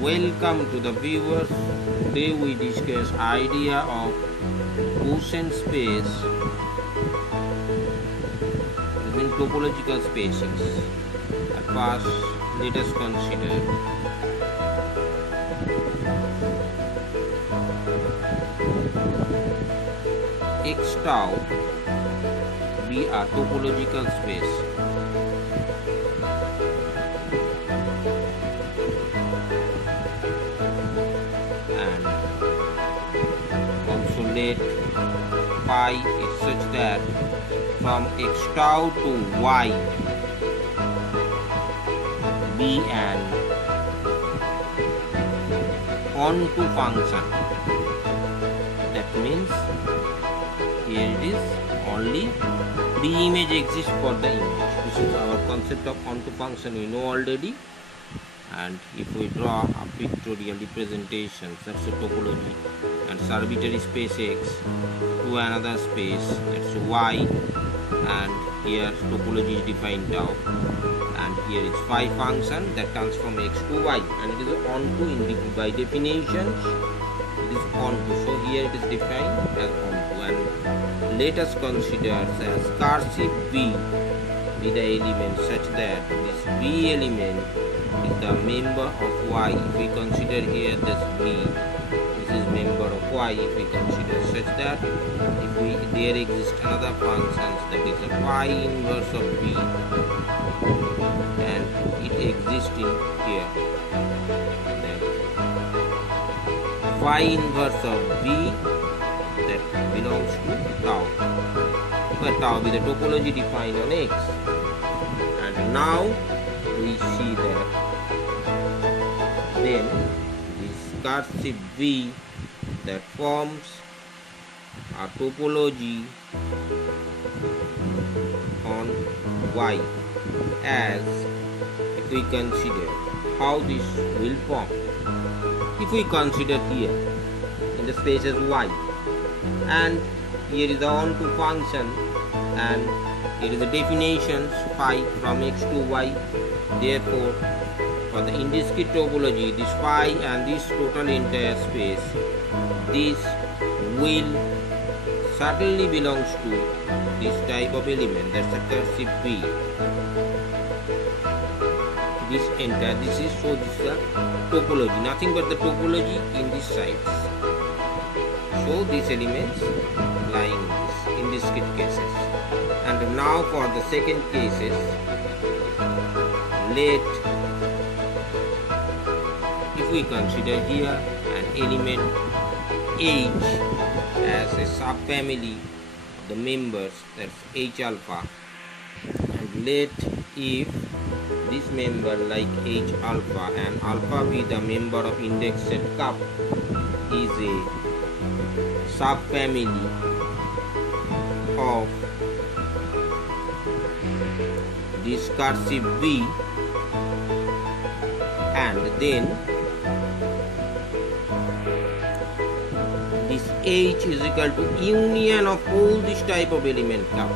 Welcome to the viewers. Today we discuss idea of quotient space using topological spaces. At first, let us consider X tau be a topological space. And also let phi is such that from x tau to y be an onto function. That means here it is only the image exists for the image. This is our concept of onto function we know already. And if we draw a pictorial representation, that's a topology, and arbitrary space x to another space, that's y, and here topology is defined tau, and here it's phi function that comes from x to y, and it is onto by definitions it is onto, so here it is defined as onto. And let us consider as cursive v be the element such that this v element is the member of y. If we consider here this v, this is member of y. If we consider such that if there exists another functions that is a phi inverse of v, and it exists in here, then phi inverse of v that belongs to tau, where tau be the topology defined on x. And now we see that then this cursive v that forms a topology on y, as if we consider how this will form. If we consider here in the space as y, and here is the onto function, and here is the definitions phi from x to y. Therefore, for the indiscrete topology, this phi and this total entire space, this will certainly belongs to this type of element, that's a cursive v. This is so this is a topology, nothing but the topology in these sides. So these elements lying in indiscrete cases. And now for the second cases, if we consider here an element h as a subfamily of the members, that's h alpha, and let if this member like h alpha and alpha be the member of index set cup is a subfamily of this cursive v, and then this h is equal to union of all this type of element tau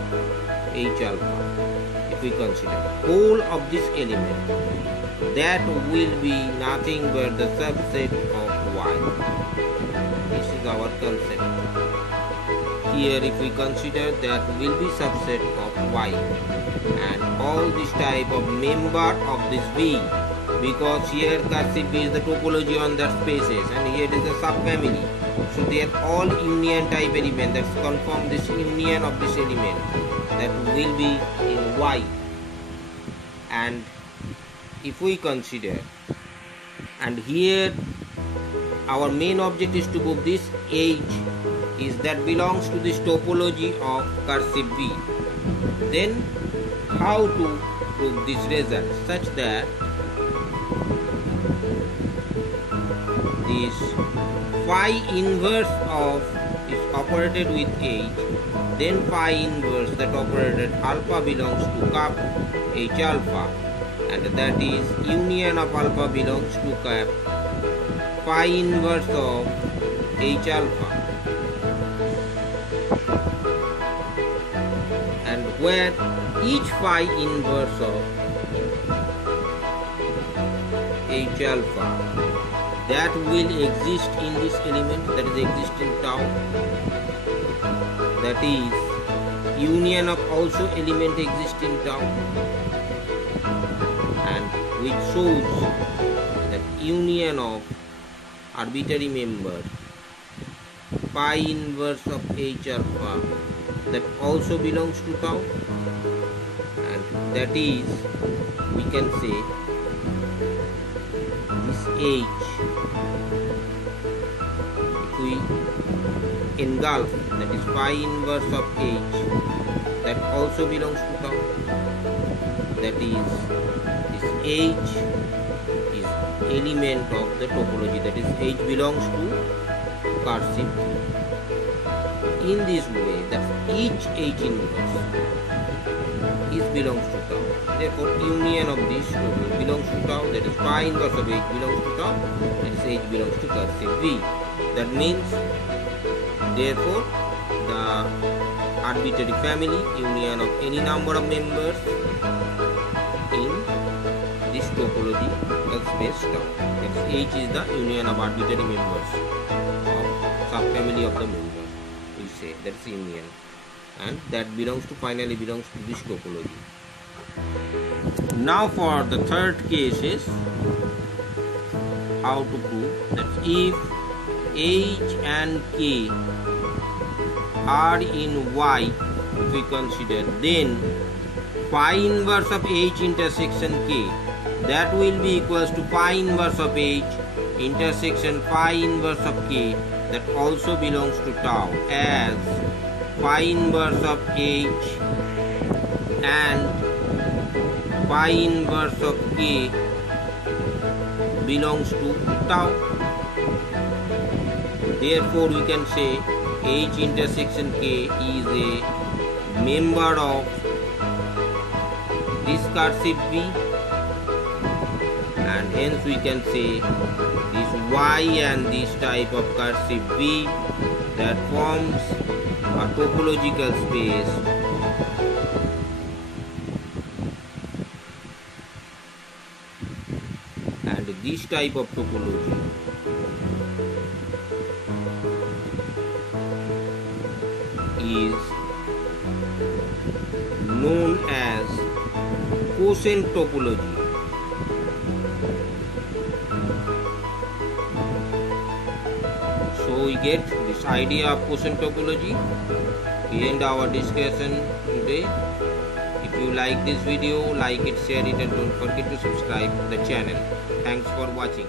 h alpha. If we consider whole of this element, that will be nothing but the subset of y. This is our concept. Here if we consider that will be subset of y, and all this type of member of this v, because here cursive v is the topology on that spaces, and here it is a subfamily, so they are all union type element, that's confirm this union of this element that will be in y. And if we consider, and here our main object is to prove this h is that belongs to this topology of cursive v, then how to prove this result such that this phi inverse of is operated with h, then phi inverse that operated alpha belongs to cup h alpha, and that is union of alpha belongs to cap phi inverse of h alpha. And where each phi inverse of h alpha that will exist in this element, that is exist in tau, that is union of also element exist in tau, and which shows that union of arbitrary member pi inverse of h alpha that also belongs to tau, and that is, we can say, this h, if we engulf, that is pi inverse of h that also belongs to tau, that is, this h is element of the topology, that is h belongs to cursive. In this way, that each h inverse is belongs to tau. Therefore, union of this belongs to tau, that is pi inverse of h belongs to tau, that is h belongs to cursive v. That means, therefore, the arbitrary family, union of any number of members in this topology space tau. That is, h is the union of arbitrary members of subfamily of the member. We say that is union, and that belongs to, finally belongs to this topology. Now for the third case is how to prove that if h and k are in y, if we consider, then pi inverse of h intersection k, that will be equals to pi inverse of h intersection pi inverse of k that also belongs to tau, as pi inverse of h and pi inverse of k belongs to tau. Therefore, we can say h intersection k is a member of this cursive v, and hence we can say this y and this type of cursive v that forms a topological space and this type of topology is known as quotient topology. So we get this idea of quotient topology. We end our discussion today. If you like this video, like it, share it, and don't forget to subscribe the channel. Thanks for watching.